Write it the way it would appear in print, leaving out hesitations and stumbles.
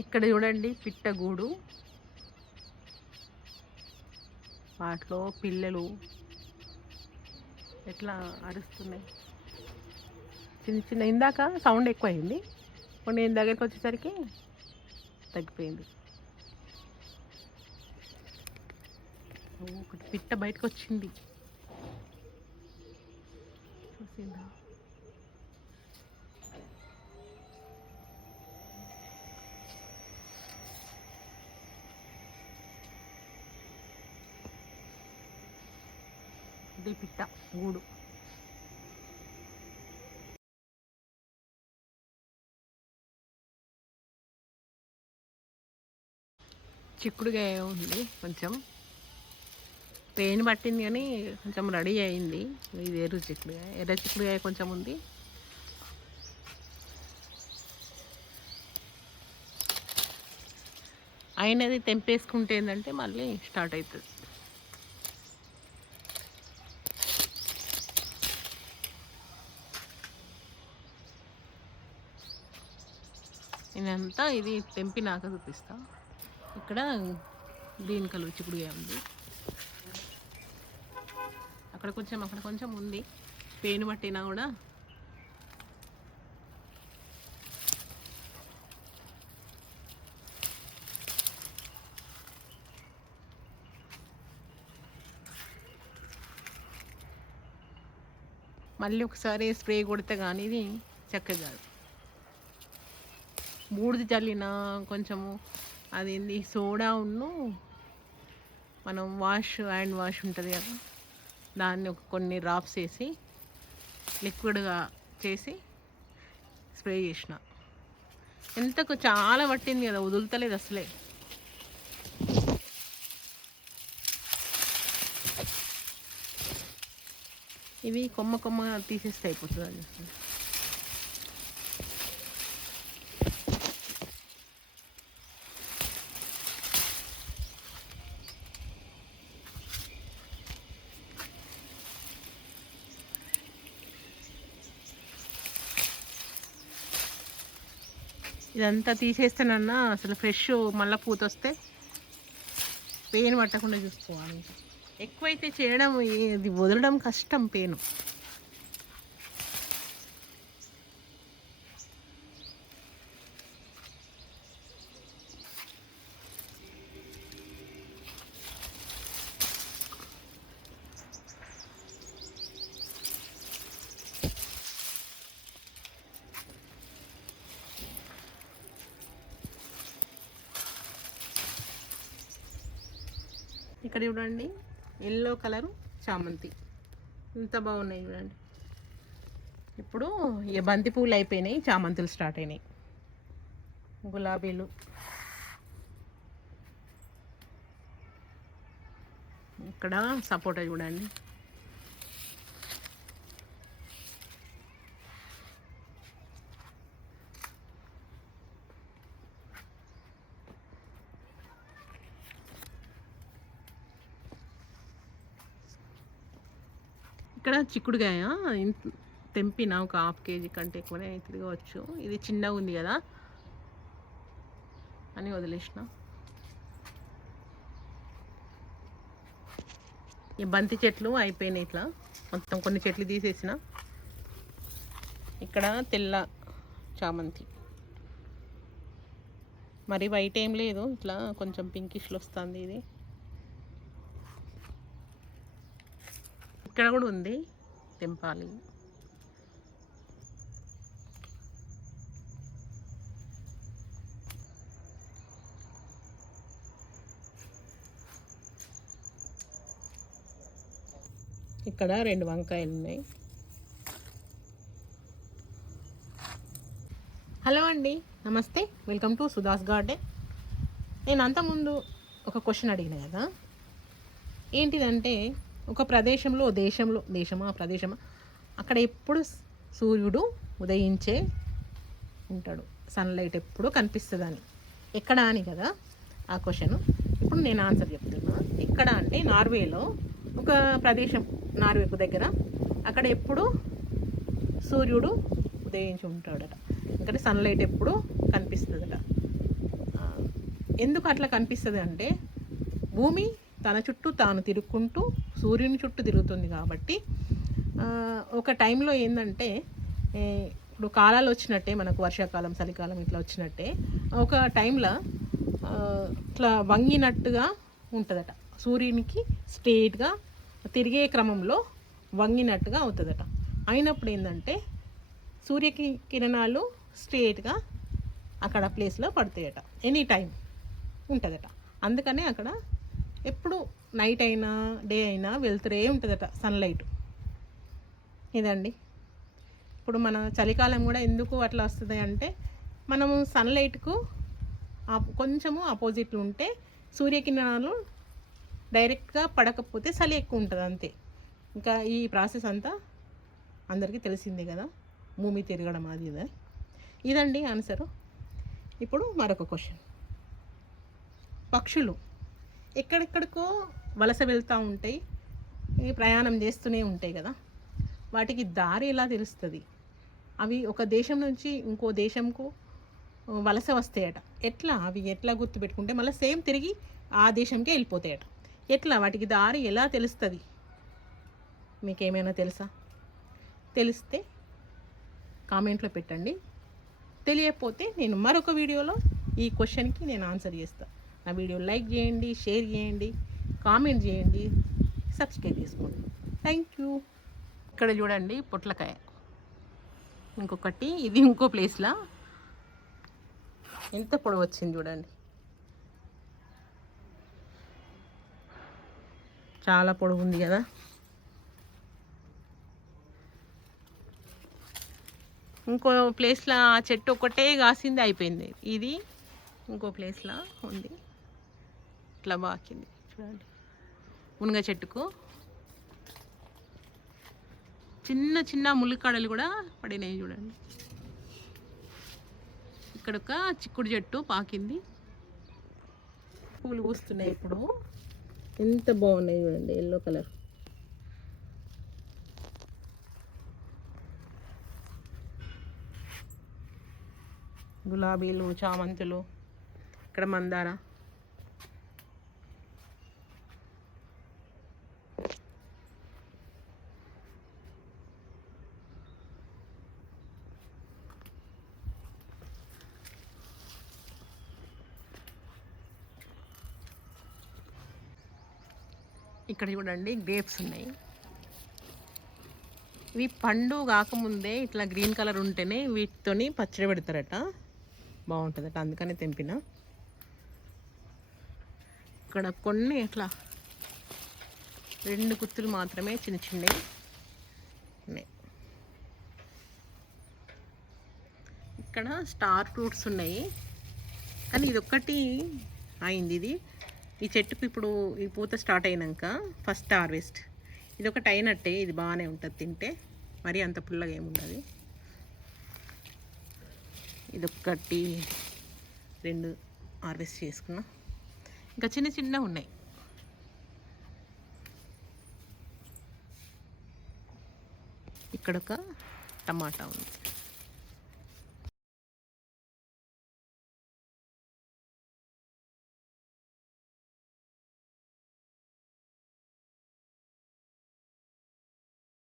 ఇక్కడ చూడండి పిట్టగూడు, వాటిలో పిల్లలు ఎట్లా అరుస్తున్నాయి. చిన్న చిన్న ఇందాక సౌండ్ ఎక్కువ అయింది, కొన్ని నేను దగ్గరికి వచ్చేసరికి తగ్గిపోయింది. ఒకటి పిట్ట బయటకు వచ్చింది, చూసిందా? ఇది పిట్ట గూడు. చిక్కుడుగాయ ఉంది, కొంచెం పెయిన్ పట్టింది కానీ కొంచెం రెడీ అయింది. ఇది ఎర్ర చిక్కుడుగాయ, ఎర్ర చిక్కుడుగాయ కొంచెం ఉంది. అయినది తెంపేసుకుంటే ఏంటంటే మళ్ళీ స్టార్ట్ అవుతుంది. నేనంతా ఇది తెంపినాక చూపిస్తా. ఇక్కడ గ్రీన్ కలర్ చిక్కుడుగాయ ఉంది, అక్కడ కొంచెం ఉంది. పెయిన్ పట్టినా కూడా మళ్ళీ ఒకసారి స్ప్రే కొడితే కానీ ఇది చక్కగా కాదు. బూడిద చల్లిన కొంచెము అదేంది సోడా ఉన్ను మనం హ్యాండ్ వాష్ ఉంటుంది కదా, దాన్ని కొన్ని డ్రాప్స్ వేసి లిక్విడ్గా చేసి స్ప్రే చేసిన. ఎంతకు చాలా పట్టింది కదా, వదులుతలేదు అసలే. ఇవి కొమ్మ తీసేస్తే అయిపోతుంది అని. ఇదంతా తీసేస్తానన్నా అసలు ఫ్రెష్ మళ్ళీ పూత వస్తే పెయిన్ పట్టకుండా చూసుకోవాలి. ఎక్కువైతే చేయడం ఇది వదలడం కష్టం పెయిన్. ఇక్కడ చూడండి ఎల్లో కలరు చామంతి ఎంత బాగున్నాయి చూడండి. ఇప్పుడు ఇక బంతి పూలు అయిపోయినాయి, చామంతులు స్టార్ట్ అయినాయి. గులాబీలు, ఇక్కడ సపోటా చూడండి. ఇక్కడ చిక్కుడుగాయ తెంపిన ఒక ½ కేజీ కంటే ఎక్కువనే తిరగవచ్చు. ఇది చిన్నగా ఉంది కదా అని వదిలేసిన. ఈ బంతి చెట్లు అయిపోయినాయి, ఇట్లా మొత్తం కొన్ని చెట్లు తీసేసిన. ఇక్కడ తెల్ల చామంతి, మరి వైట్ ఏం లేదు, ఇట్లా కొంచెం పింకిష్లో వస్తుంది. ఇది ఇక్కడ కూడా ఉంది, తెంపాలి. ఇక్కడ 2 వంకాయలు ఉన్నాయి. హలో అండి, నమస్తే, వెల్కమ్ టు సుధాస్ గార్డెన్. నేను అంతకుముందు ఒక క్వశ్చన్ అడిగిన కదా, ఏంటిదంటే ఒక ప్రదేశంలో ప్రదేశమా అక్కడ ఎప్పుడు సూర్యుడు ఉదయించే ఉంటాడు, సన్లైట్ ఎప్పుడు కనిపిస్తుంది అని. ఎక్కడ అని కదా ఆ క్వశ్చన్. ఇప్పుడు నేను ఆన్సర్ చెప్తున్నా. ఎక్కడ అంటే నార్వేలో ఒక ప్రదేశం, నార్వేకు దగ్గర, అక్కడ ఎప్పుడు సూర్యుడు ఉదయించి ఉంటాడట. ఎందుకంటే సన్లైట్ ఎప్పుడు కనిపిస్తుందట. ఎందుకు అట్లా కనిపిస్తుంది అంటే భూమి తన చుట్టూ తాను తిరుక్కుంటూ సూర్యుని చుట్టూ తిరుగుతుంది కాబట్టి ఒక టైంలో ఏంటంటే ఇప్పుడు కాలాలు వచ్చినట్టే మనకు వర్షాకాలం చలికాలం ఇట్లా వచ్చినట్టే ఒక టైంలో ఇట్లా వంగినట్టుగా ఉంటుందట. సూర్యునికి స్ట్రెయిట్గా తిరిగే క్రమంలో వంగినట్టుగా అవుతుందట. అయినప్పుడు ఏంటంటే కిరణాలు స్ట్రెయిట్గా అక్కడ ప్లేస్లో పడతాయట. ఎనీ టైం ఉంటుందట. అందుకనే అక్కడ ఎప్పుడు నైట్ అయినా డే అయినా వెళ్తూనే ఉంటుందట సన్లైట్. ఇదండి. ఇప్పుడు మన చలికాలం కూడా ఎందుకు అట్లా వస్తుంది అంటే మనము సన్లైట్కు కొంచెము ఆపోజిట్లు ఉంటే సూర్యకిరణాలు డైరెక్ట్గా పడకపోతే చలి ఎక్కువ ఉంటుంది అంతే. ఇంకా ఈ ప్రాసెస్ అంతా అందరికీ తెలిసిందే కదా, భూమి తిరగడం అది ఇదండి ఆన్సరు. ఇప్పుడు మరొక క్వశ్చన్. పక్షులు ఎక్కడెక్కడికో వలస వెళ్తూ ఉంటాయి, ప్రయాణం చేస్తూనే ఉంటాయి కదా, వాటికి దారి ఎలా తెలుస్తుంది? అవి ఒక దేశం నుంచి ఇంకో దేశంకు వలస వస్తాయట. అవి ఎట్లా గుర్తుపెట్టుకుంటే మళ్ళీ సేమ్ తిరిగి ఆ దేశంకే వెళ్ళిపోతాయట. వాటికి దారి ఎలా తెలుస్తుంది? మీకేమైనా తెలుసా? తెలిస్తే కామెంట్లో పెట్టండి. తెలియకపోతే నేను మరొక వీడియోలో ఈ క్వశ్చన్కి నేను ఆన్సర్ చేస్తాను. నా వీడియో లైక్ చేయండి, షేర్ చేయండి, కామెంట్ చేయండి, సబ్స్క్రైబ్ చేసుకోండి. Thank you. ఇక్కడ చూడండి పొట్లకాయ. ఇంకొకటి ఇది ఇంకో ప్లేస్లో ఎంత పొడవు వచ్చింది చూడండి, చాలా పొడవు ఉంది కదా. ఇంకో ప్లేస్లో ఆ చెట్టు ఒకటే కాసింది అయిపోయింది. ఇది ఇంకో ప్లేస్లో ఉంది, ఇట్లా బాకింది చూడండి. మునగ చెట్టుకు చిన్న చిన్న ముల్లికాడలు కూడా పడినాయి చూడండి. ఇక్కడ ఒక చిక్కుడు చెట్టు పాకింది, పూలు పూస్తున్నాయి. ఇప్పుడు ఎంత బాగున్నాయి చూడండి, ఎల్లో కలర్. గులాబీలు, చామంతులు, ఇక్కడ మందార. ఇక్కడ చూడండి గ్రేప్స్ ఉన్నాయి. ఇవి పండు కాకముందే ఇట్లా గ్రీన్ కలర్ ఉంటేనే వీటితోని పచ్చడి పెడతారట, బాగుంటుందట. అందుకనే తెంపిన. ఇక్కడ కొన్ని ఇట్లా 2 గుత్తులు మాత్రమే చిన్న చిన్నవి ఉన్నాయి. ఇక్కడ స్టార్ ఫ్రూట్స్ ఉన్నాయి, కానీ ఇది ఒక్కటి అయింది. ఈ చెట్టుకు ఇప్పుడు ఈ పూత స్టార్ట్ అయినాక ఫస్ట్ హార్వెస్ట్. ఇది ఒకటి అయినట్టే, ఇది బాగానే ఉంటుంది తింటే, మరి అంత పుల్లగా ఏముండదు. ఇది ఒక్కటి 2 హార్వెస్ట్ చేసుకున్నా. ఇంకా చిన్న చిన్న ఉన్నాయి. ఇక్కడ ఒక టమాటా ఉంది.